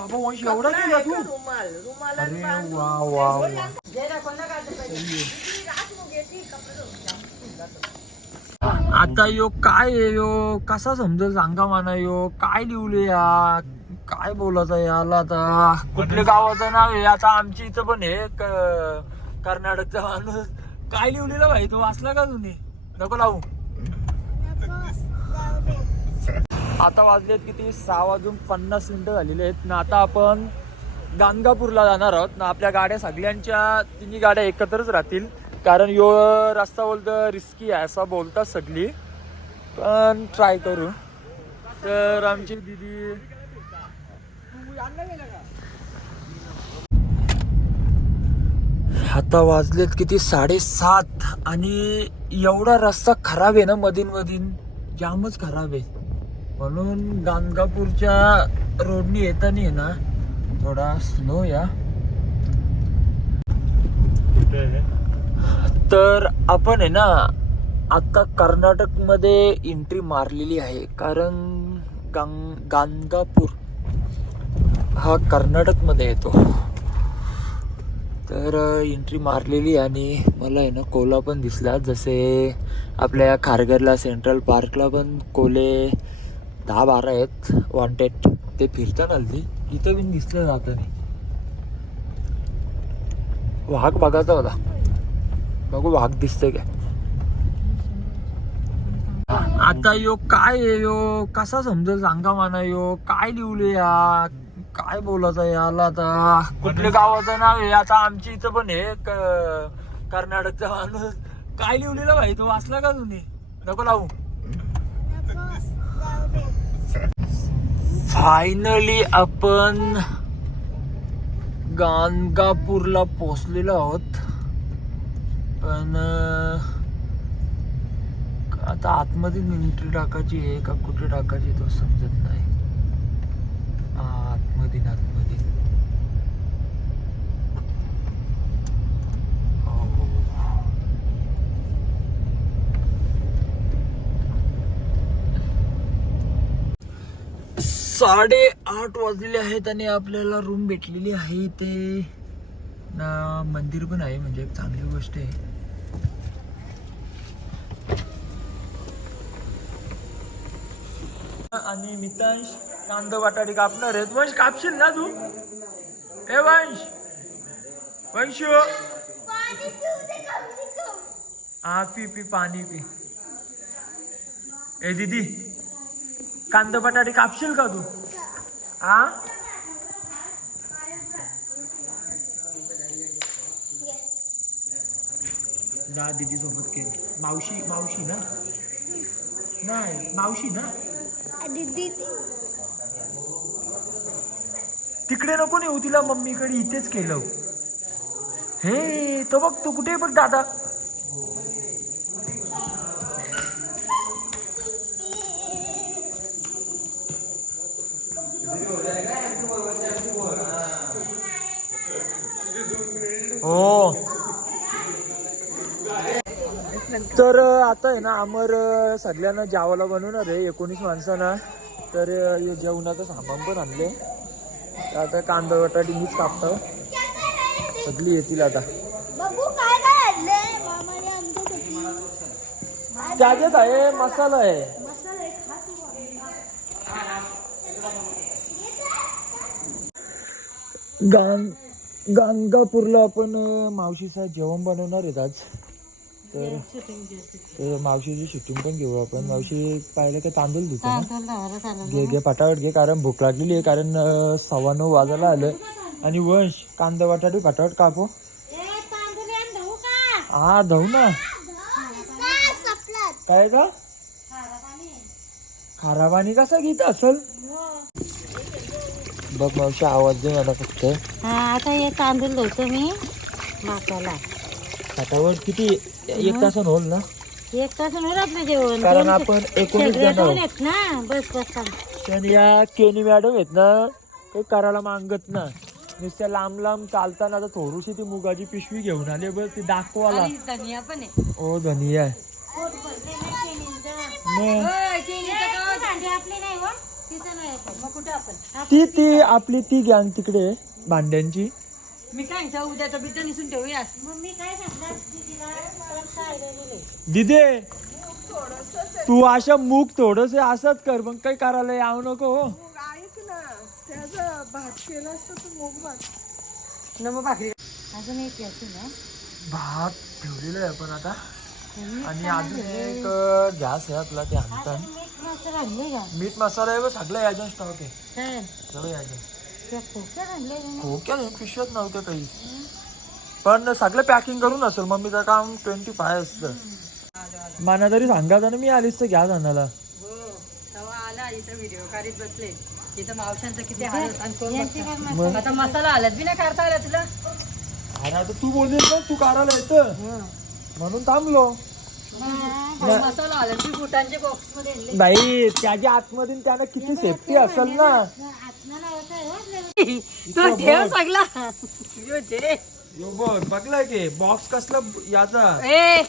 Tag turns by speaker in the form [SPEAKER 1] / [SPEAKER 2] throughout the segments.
[SPEAKER 1] बाबा वंश एवढा केला तू?
[SPEAKER 2] रुमाल?
[SPEAKER 1] अरे वा वा वा. आता यो काय आहे यो? कसा समजेल सांगा म्हणा यो? काय लिहले या काय बोलायचं याला आता? कुठल्या गावाचं नाव आहे? आता आमची इथं पण आहे क- कर्नाटकचा माणूस. काय लिहिलेला भाई? तो वाचला का तुम्ही? नको लावू. आता वाजलेत किती? सहा वाजून पन्नास मिनिटं झालेले आहेत. ना आता आपण गाणगापूरला जाणार आहोत. ना आपल्या गाड्या सगळ्यांच्या तिन्ही गाड्या एकत्रच राहतील. कारण यो रस्ता बोलतं रिस्की आहे असं बोलतात सगळी. पण ट्राय करू. तर आमची दिदी आता वाजलेत किती? साडेसात. आणि एवढा रस्ता खराब आहे ना मधीन मधीन? जामच खराब आहे. म्हणून गाणगापूरच्या रोडनी येताना आहे ना थोडा स्लो या. तर आपण आहे ना आता कर्नाटकमध्ये एंट्री मारलेली आहे. कारण गांग गाणगापूर हा कर्नाटकमध्ये येतो. तर एंट्री मारलेली आणि मला आहे ना कोला पण दिसला. जसे आपल्या खारघरला सेंट्रल पार्कला पण कोले दहा बारा आहेत वॉन्टेड ते फिरताना हल्ली. इथं बी दिसलं जातं नाही वाघ बघायचा होता. बघू वाघ दिसतंय काय. आता यो काय आहे यो? कसा समजेल सांगा मला यो? काय लिहले या काय बोलायचं याला आता? कुठल्या गावाचं नाव आहे? आता आमची इथं पण आहे क- कर्नाटकचा माणूस. काय लिहिलेला भाई? तो वाचला का तुम्ही? नको लावू. फायनली आपण गाणगापूरला पोचलेलो आहोत. पण आता आतमध्ये एंट्री टाकायची आहे का कुठे टाकायची तो समजत नाही. आतमधीन आतमध्ये आतमध्ये हो, हो, हो. साडे आठ वाजलेले आहेत आणि आपल्याला रूम भेटलेली आहे ते ना मंदिर पण आहे म्हणजे एक चांगली गोष्ट आहे. आणि मितांश कांदा बटाटे कापणार आहेत. वंश कापशील ना तू? ए वंश! वंश! हा पी पी पाणी पी. ए दीदी! कांदा बटाटे कापशील का तू? हा दा दीदी सोबत केली. मावशी मावशी ना? नाही मावशी ना? तिकडे नको नेऊ तिला मम्मीकडे इथेच केलं. हे तो बघ तू कुठे बघ दादा? तर आता आहे ना अमर सगळ्यांना जेवायला बनवणार आहे एकोणीस माणसांना. तर हे जेवणाचं सामान पण आणले तर आता कांदा बटाटी मीच कापतो. सगळी येतील आता. त्याच्यात आहे मसाला आहे. गाणगापूरला आपण मावशीचं जेवण बनवणार आहेत आज. तर तर मावशीची शूटिंग पण घेऊ आपण. मावशी पाहिलं का तांदूळ धुतो ना. घे घे पटापट घे कारण भूक लागलेली आहे कारण सव्वा नऊ वाजायला आलं आणि वंश कांदा बटाटे पटापट कापो. हा धाऊ ना. काय का खारा पाणी कसा घेत असल? बघ मावशी आवाज दे मला फक्त.
[SPEAKER 3] हा आता हे तांदूळ धुतो मी. भाताला
[SPEAKER 1] हातावर किती? एक तास होल ना?
[SPEAKER 3] एक तास होणार आपलं जेवण.
[SPEAKER 1] कारण
[SPEAKER 3] दोन-
[SPEAKER 1] आपण एकोणीस
[SPEAKER 3] सगळे
[SPEAKER 1] जण
[SPEAKER 3] दोन
[SPEAKER 1] आहोत.
[SPEAKER 3] आहेत ना? बस बस थांब.
[SPEAKER 1] पण या केनी मॅडम आहेत ना काही करायला मागत ना. नुसत्या लांब लांब चालताना आता थोडीशी ती मुगाची पिशवी घेऊन आली बस ती दाखवाला
[SPEAKER 3] आणि धनिया पण आहे.
[SPEAKER 1] ओ धनिया आहे. मग?
[SPEAKER 3] होय, केळीचं गवत.
[SPEAKER 4] आपले नाही हो.
[SPEAKER 3] तिथं नाही. येत. मग कुठे आपण?
[SPEAKER 1] ती ती आपली ती गँग तिकडे आहे, भांड्यांची.
[SPEAKER 2] मी काय म्हणतो उद्याचा बिड्डा निसून ठेवूया.
[SPEAKER 3] मग मी काय सांगणार तिला परत काय दिले
[SPEAKER 1] दिदे तू अशा मूग थोडस असंच कर मग काही करायला यावं नको हो.
[SPEAKER 2] नमो भाकरी.
[SPEAKER 3] अजून एक ना?
[SPEAKER 1] भात ठेवलेला आहे आपण आता. आणि अजून एक गॅस आहे आपला ते आणतात
[SPEAKER 3] मीठ मसाला आणले का?
[SPEAKER 1] मीठ मसाला आहे बघ, सगळं याच्या स्टॉक आहे. सगळं याच्या खोक्या पिशव्यात नव्हत्या काही. पण सगळं पॅकिंग करून असेल मम्मीचं काम ट्वेंटी फाय असतं. मला तरी सांगायचं ना मी आलीस तर घ्या जाण्याला.
[SPEAKER 2] हो मसाला आलात बी नाही करता आला तुला
[SPEAKER 1] अरे आता तू बोललीस ना तू काढायला येतं. म्हणून थांबलो. बाई त्याच्या आतमध्ये त्यानं किती सेफ्टी असेल ना?
[SPEAKER 3] हो.
[SPEAKER 2] तो ठेव सगळा. यो जे.
[SPEAKER 1] यो बघ बघलाय की बॉक्स कसला याचा?
[SPEAKER 2] ए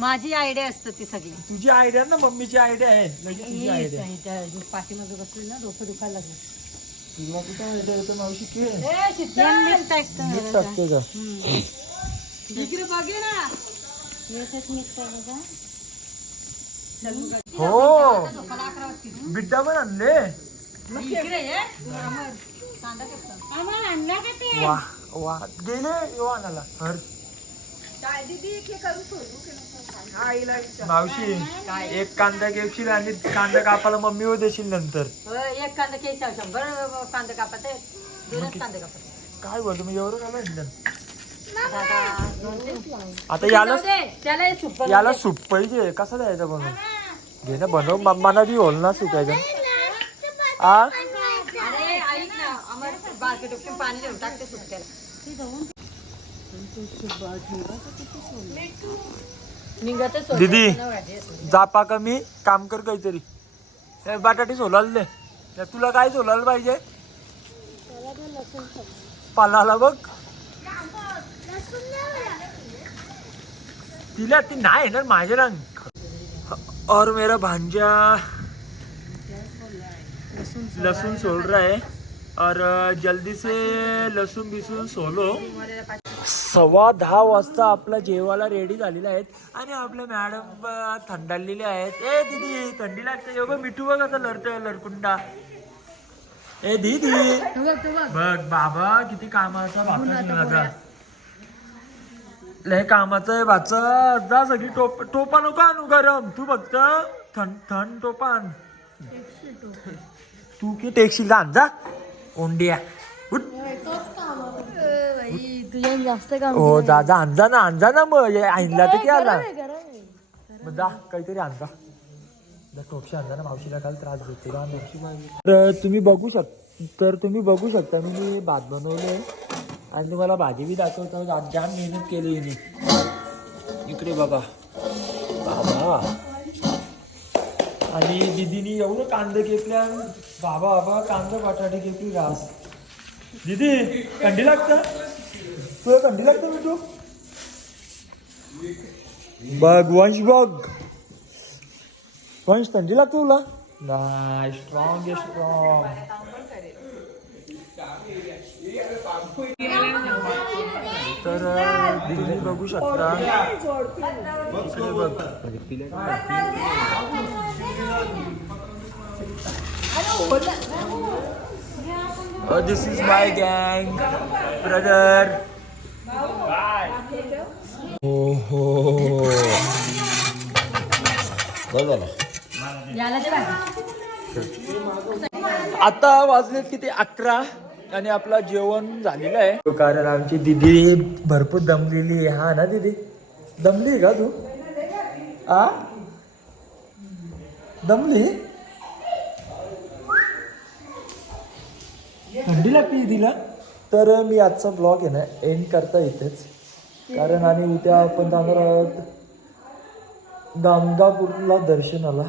[SPEAKER 2] माझी आयडिया असतं ती सगळी.
[SPEAKER 1] तुझी आयडिया ना मम्मीची आयडिया आहे. लगेच तुझी आयडिया
[SPEAKER 2] पाठीमागे बसली ना डोकं दुखायला लागलं.
[SPEAKER 1] तुला कुठं आयडिया येतं मावशी? की
[SPEAKER 2] ए, शीतल,
[SPEAKER 3] मीठ टाकतो
[SPEAKER 1] मीठ टाकते का
[SPEAKER 2] इकडे बघे ना.
[SPEAKER 1] हो. बिड्डा पण आणले.
[SPEAKER 3] आणला
[SPEAKER 1] वा वा. गेले यो आणायला. हर. मावशी एक कांदा घेशील आणि कांदा कापायला मम्मी वर देशील नंतर.
[SPEAKER 2] हो, एक कांदा केस शंभर कांदा कापायचे दोनच कांदे कापायचे
[SPEAKER 1] काय बोलतो मी एवढं म्हटलं
[SPEAKER 2] आता
[SPEAKER 1] याला
[SPEAKER 2] त्याला
[SPEAKER 1] याला सूप पाहिजे कसं द्यायचं बनवून? घे ना बनव मम्माना बी होल ना आ?
[SPEAKER 2] होतं.
[SPEAKER 1] दीदी
[SPEAKER 2] पुन्हा भाजी असते.
[SPEAKER 1] जापा कमी काम कर काहीतरी. बटाटी सोलाल दे. तुला काय सोलायला पाहिजे? पालाला बघ. तिला ती नाही ना माझे रंग. और मेरा भांजा. लहसुन सोल रहा है और जल्दी से लसूण बिसून सोलो. सव्वा दहा वाजता आपला जेवायला रेडी झालेला आहेत आणि आपल्या मॅडम अ, थंडाळलेले आहेत. ए दीदी थंडी लागते. यो गं, मिठू बघ आता लढतोय लडकुंडा. ए दीदी.
[SPEAKER 2] बघ,
[SPEAKER 1] बाबा किती कामाचा भाचा लय कामाचं आहे भाचा जा सगळी टोप टोपा नको आणू गरम. तू फक्त थंड थंड टोपा आण. तू की टेकशील जा आण, जा. ओंडिया उठ. हो जा जा आणजा ना आणजा ना मग. आणला तर की आला. मग जा काहीतरी आणजा जा. टोपशी आणजा ना मावशीला काल त्रास देते. का तर तुम्ही बघू शक तर तुम्ही बघू शकता मी भात बनवले आणि तुम्हाला भाजी बी दाखवतो. आज जाम मेहनत केली हिने. इकडे बघा. बाबा. आणि दिदीनी एवढं कांदे घेतल्या बाबा बाबा कांदा बटाटे घेतली घास दीदी थंडी लागतं? तुला थंडी लागतं मिठू? बघ वंश बघ. वंश थंडी लागते तुला? नाही स्ट्रॉंग आहे स्ट्रॉंग तर दिदी बघू शकता. दिस इज माय गँग ब्रदर हो हो
[SPEAKER 2] भाजी.
[SPEAKER 1] आता वाजलेत किती? अकरा. आणि आपला जेवण झालेलं आहे. कारण आमची दिदी भरपूर दमलेली आहे. हा ना दिदी? दमली का तू? आ? दमली? थंडी लागते दिदीला? तर मी आजचा ब्लॉग आहे ना एंड करता इथेच कारण आणि उद्या आपण जाणार आहोत गाणगापूरला दर्शनाला.